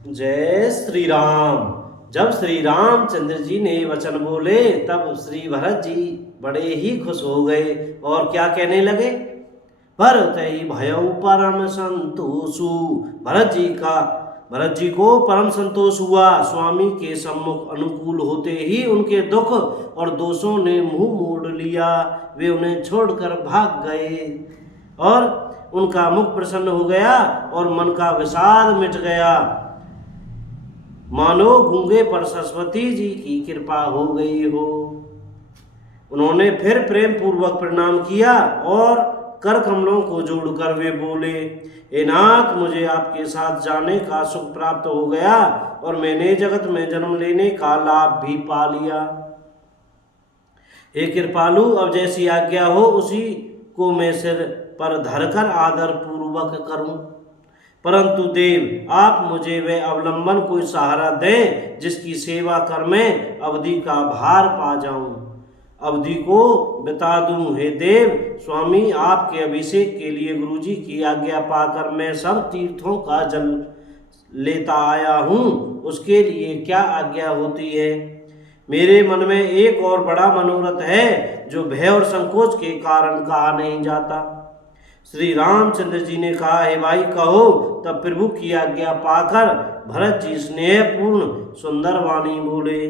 जय श्री राम। जब श्री रामचंद्र जी ने वचन बोले तब श्री भरत जी बड़े ही खुश हो गए और क्या कहने लगे। भरत भयउ परम संतोषु। भरत जी को परम संतोष हुआ। स्वामी के सम्मुख अनुकूल होते ही उनके दुख और दोषों ने मुंह मोड़ लिया। वे उन्हें छोड़कर भाग गए और उनका मुख प्रसन्न हो गया और मन का विषाद मिट गया। मानो गूंगे पर सरस्वती जी की कृपा हो गई हो। उन्होंने फिर प्रेम पूर्वक प्रणाम किया और कर कमलों को जोड़कर वे बोले, हे नाथ, मुझे आपके साथ जाने का सुख प्राप्त हो गया और मैंने जगत में जन्म लेने का लाभ भी पा लिया। हे कृपालु, अब जैसी आज्ञा हो उसी को मैं सिर पर धरकर आदर पूर्वक करूं। परंतु देव, आप मुझे वे अवलंबन कोई सहारा दें जिसकी सेवा कर मैं अवधि का भार पा जाऊं, अवधि को बता दूं। हे देव स्वामी, आपके अभिषेक के लिए गुरुजी की आज्ञा पाकर मैं सब तीर्थों का जल लेता आया हूं। उसके लिए क्या आज्ञा होती है। मेरे मन में एक और बड़ा मनोरथ है जो भय और संकोच के कारण कहा नहीं जाता। श्री रामचंद्र जी ने कहा, हे भाई कहो। तब प्रभु की आज्ञा पाकर भरत जी स्नेहपूर्ण सुंदर वाणी बोले,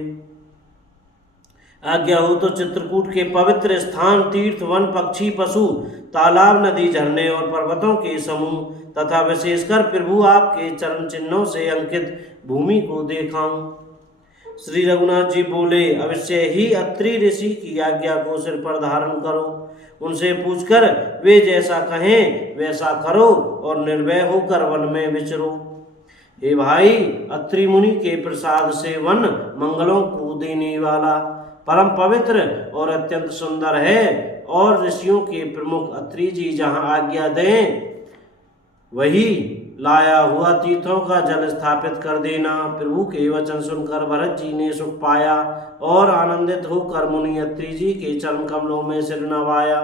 आज्ञा हो तो चित्रकूट के पवित्र स्थान, तीर्थ, वन, पक्षी, पशु, तालाब, नदी, झरने और पर्वतों के समूह तथा विशेषकर प्रभु आपके चरण चिन्हों से अंकित भूमि को देखाऊं। श्री रघुनाथ जी बोले, अवश्य ही अत्रि ऋषि की आज्ञा को सिर पर धारण करो। उनसे पूछकर वे जैसा कहें वैसा करो और निर्भय होकर वन में विचरो। हे भाई, अत्रि मुनि के प्रसाद से वन मंगलों को देने वाला परम पवित्र और अत्यंत सुंदर है और ऋषियों के प्रमुख अत्रि जी जहाँ आज्ञा दें वही लाया हुआ तीर्थों का जल स्थापित कर देना। प्रभु के वचन सुनकर भरत जी ने सुख पाया और आनंदित होकर मुनि अत्रि जी के चरण कमलों में सिर नवाया।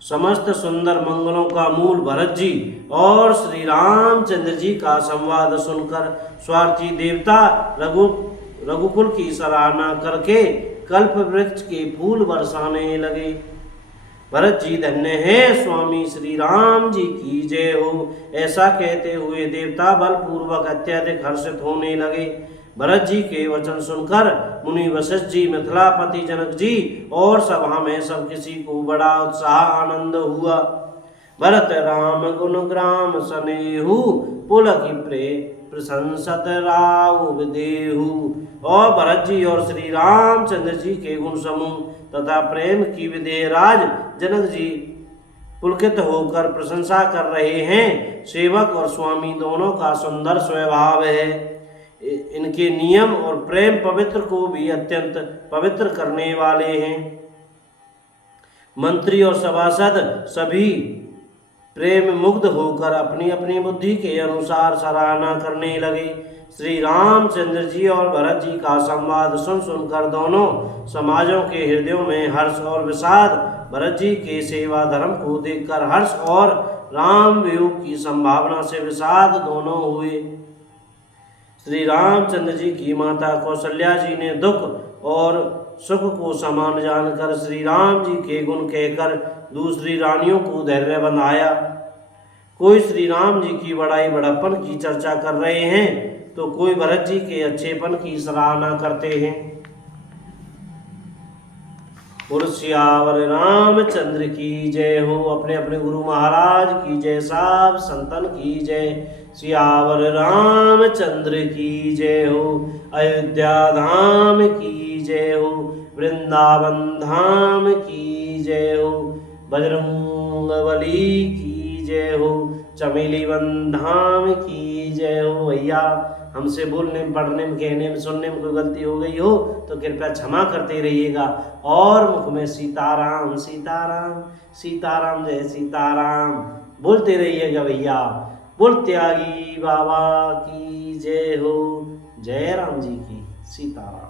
समस्त सुंदर मंगलों का मूल भरत जी और श्री रामचंद्र जी का संवाद सुनकर स्वार्थी देवता रघुकुल की सराहना करके कल्प वृक्ष के फूल बरसाने लगे। भरत जी धन्य है, स्वामी श्री राम जी की जय हो। ऐसा कहते हुए देवता बलपूर्वक अत्यधिक हर्षित होने लगे। भरत जी के वचन सुनकर मुनि वशिष्ठ जी, मिथिलापति जनक जी और सभा में सब किसी को बड़ा उत्साह आनंद हुआ। भरत राम गुण ग्राम सनेहु, पुलक प्रे प्रशंसत राव विदेहु। और भरत जी और श्री रामचंद्र जी के गुण समूह तथा प्रेम की विदेह राज जनक जी पुलकित होकर प्रशंसा कर रहे हैं। सेवक और स्वामी दोनों का सुंदर स्वभाव है। इनके नियम और प्रेम पवित्र को भी अत्यंत पवित्र करने वाले हैं। मंत्री और सभासद सभी प्रेम मुग्ध होकर अपनी अपनी बुद्धि के अनुसार सराहना करने लगे। श्री रामचंद्र जी और भरत जी का संवाद सुन सुनकर दोनों समाजों के हृदयों में हर्ष और विषाद, भरत जी के सेवा धर्म को देखकर हर्ष और राम वियोग की संभावना से विषाद दोनों हुए। श्री रामचंद्र जी की माता कौशल्या जी ने दुख और सुख को समान जानकर श्री राम जी के गुण कहकर दूसरी रानियों को धैर्य बंधाया। कोई श्री राम जी की बड़ाई बड़प्पन की चर्चा कर रहे हैं तो कोई भरत जी के अच्छेपन की सराहना करते हैं। सियावर रामचंद्र की जय हो। अपने अपने गुरु महाराज की जय, साहब संतन की जय। सियावर रामचंद्र की जय हो। अयोध्या धाम की जय हो। वृंदावन धाम की जय हो। बजरंगबली की जय हो। चमेली वन धाम की जय हो। भैया, हमसे बोलने में, पढ़ने में, कहने में, सुनने में कोई गलती हो गई हो तो कृपया क्षमा करते रहिएगा और मुख में सीताराम सीताराम सीताराम जय सीताराम बोलते रहिएगा भैया। बोल त्यागी बाबा की जय हो। जय राम जी की सीताराम।